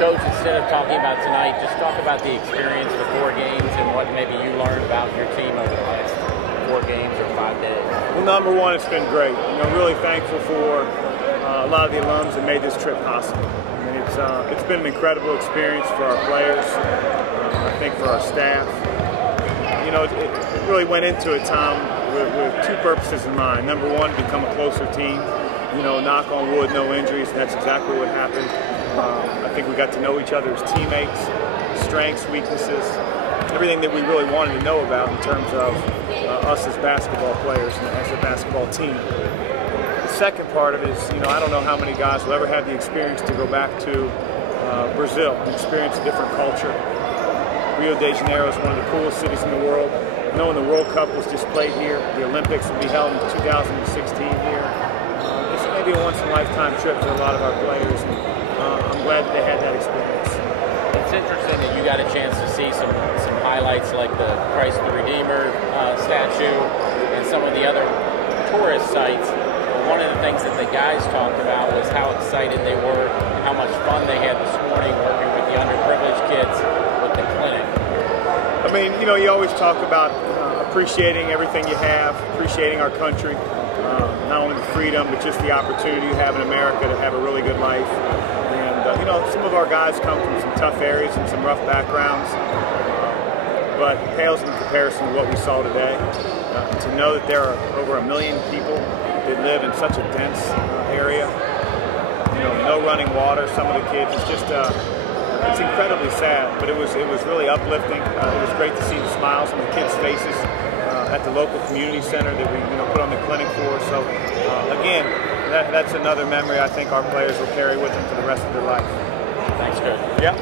Coach, instead of talking about tonight, just talk about the experience of 4 games and what maybe you learned about your team over the last 4 games or 5 days. Well, number one, it's been great. Really thankful for a lot of the alums that made this trip possible. I mean, it's been an incredible experience for our players, I think for our staff. It really went into it, Tom, with 2 purposes in mind. Number one, become a closer team. Knock on wood, no injuries, and that's exactly what happened. I think we got to know each other as teammates, strengths, weaknesses, everything that we really wanted to know about in terms of us as basketball players and as a basketball team. The second part of it is, I don't know how many guys will ever have the experience to go back to Brazil and experience a different culture. Rio de Janeiro is one of the coolest cities in the world. Knowing the World Cup was just played here, the Olympics will be held in 2016 here. It's maybe a once-in-a-lifetime trip for a lot of our players, and I'm glad that they had that experience. It's interesting that you got a chance to see some highlights like the Christ the Redeemer statue and some of the other tourist sites. One of the things that the guys talked about was how excited they were and how much fun they had this morning working with the underprivileged kids with the clinic. I mean, you always talk about appreciating everything you have, appreciating our country, not only the freedom, but just the opportunity you have in America to have a really good life. And, some of our guys come from some tough areas and some rough backgrounds, but it pales in comparison to what we saw today. To know that there are over 1 million people that live in such a dense area, no running water, some of the kids, it's just, it's incredibly sad, but it was really uplifting. It was great to see the smiles on the kids' faces at the local community center that we put on the clinic for. So again, that's another memory I think our players will carry with them for the rest of their life. Thanks, Coach. Yeah.